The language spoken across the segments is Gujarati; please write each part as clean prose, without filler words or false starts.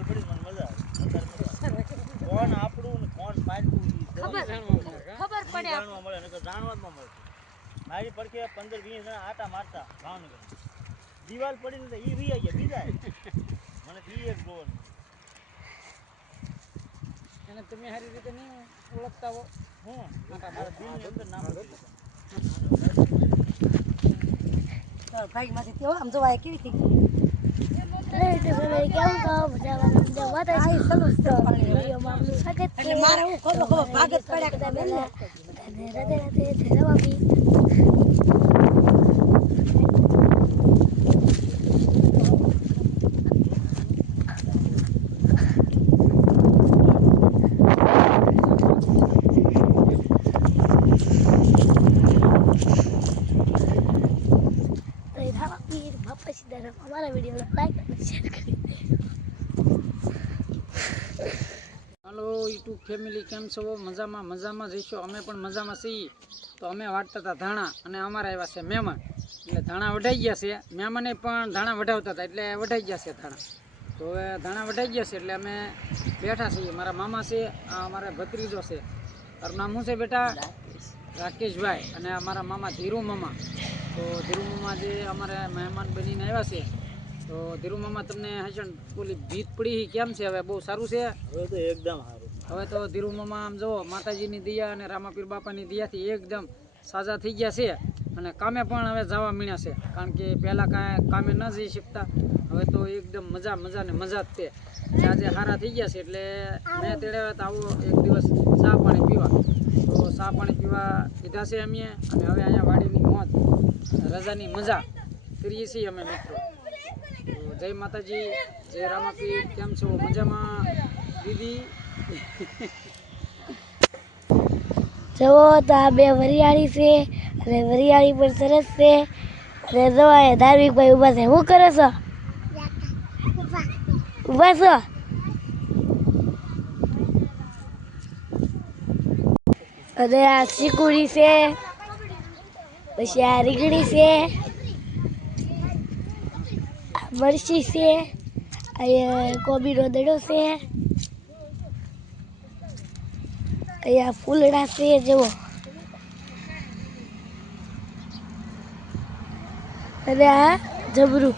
દિવાલ પડી મને મજા આવે કોણ આપણું ને કોણ પાછું ખબર પડે જાણવા મળે નકર જાણવા જ ન મળે મારી પડખે 15-20 જણા આટા મારતા ભાવનગર દિવાલ પડી ને ઈ વી ગયા બીજા મને ઈ એક જોવાનું એને તમે સારી રીતે નહીં ઓળખતા હો હું મારા દિલની અંદર નામ ભાઈ માંથી તેઓ આમ જોવાય કેવી થઈ ગઈ મારે હું ખબર ભાગત પડ્યા हमारा वीडियो लाइक और शेयर કરી દે હાલો યુટ્યુબ ફેમિલી કેમ છો મજામાં જઈશો અમે પણ મજામાં છીએ તો અમે વાટતા હતા ધાણા અને અમારા આવ્યા છે મહેમાન એટલે ધાણા વઢાઈ ગયા છે મહેમાને પણ ધાણા વઢાવતા હતા એટલે વઢાઈ ગયા છે ધાણા તો હવે ધાણા વઢાઈ ગયા છે એટલે અમે બેઠા છીએ મારા મામા છે આ અમારા ભત્રીજો છે તારું નામ શું છે બેટા રાકેશભાઈ અને અમારા મામા ધીરુ મામા તો ધીરુ મામા જે અમારા મહેમાન બનીને આવ્યા છે તો ધીરુ મામા તમને હસણ બોલી ભીત પડી કેમ છે હવે બહુ સારું છે હવે તો એકદમ સારું હવે તો ધીરુ મામા આમ જુઓ માતાજીની દયા અને રામાપીર બાપાની દયાથી એકદમ સાજા થઈ ગયા છે અને કામે પણ હવે જવા મીણ્યા છે કારણ કે પહેલાં કાંઈ કામે ન જઈ શકતા હવે તો એકદમ મજા ને મજા જ તે આજે સારા થઈ ગયા છે એટલે મેં તેડાવ્યા તો આવો એક દિવસ ચા પાણી પીવા તો ચા પાણી પીવા લીધા છે અમે અને હવે અહીંયા વાડીની મોજ રજાની મજા કરીએ છીએ અમે મિત્રો તો જય માતાજી જય રામાપીર કેમ છો મજામાં દીદી જુઓ તો આ બે વરિયાળી છે અને વરિયાળી પણ સરસ છે અને જવાય ધાર્મિકભાઈ ઊભા છે શું કરો છો ઊભા છો અને આ ચીકુડી છે પછી આ રીંગણી છે મરચી છે અહીંયા કોબીનો દડો છે અહીંયા ફૂલડા છે જુઓ અને આ જબરું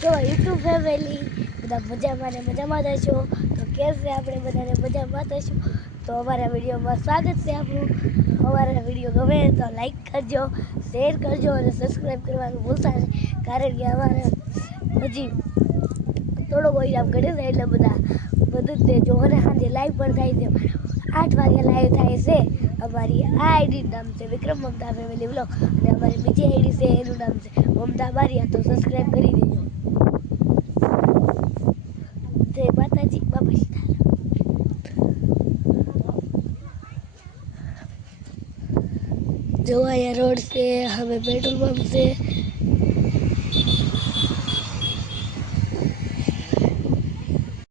તો યુટ્યુબ ફેમિલી બધા મજામાં રહેશો તો કેમ છે આપણે બધાને મજામાં થઈશું તો અમારા વિડીયોમાં સ્વાગત છે આપણું અમારા વિડીયો ગમે તો લાઈક કરજો શેર કરજો અને સબસ્ક્રાઈબ કરવાનું ભૂલતા નહીં કારણ કે અમારે હજી થોડો કોઈ આમ ઘરે છે એટલે બધું જ દેજો અને સાંજે લાઈવ પણ થાય છે 8 વાગે લાઈવ થાય છે અમારી આ આઈડીનું નામ છે વિક્રમ મમતા ફેમિલી બ્લોગ અને અમારી બીજી આઈડી છે એનું નામ છે મમતા બારિયા તો સબસ્ક્રાઈબ કરી દેજો જય માતાજી બાપા સીતારામ જો અહીંયા રોડ છે હવે પેટ્રોલ પંપ છે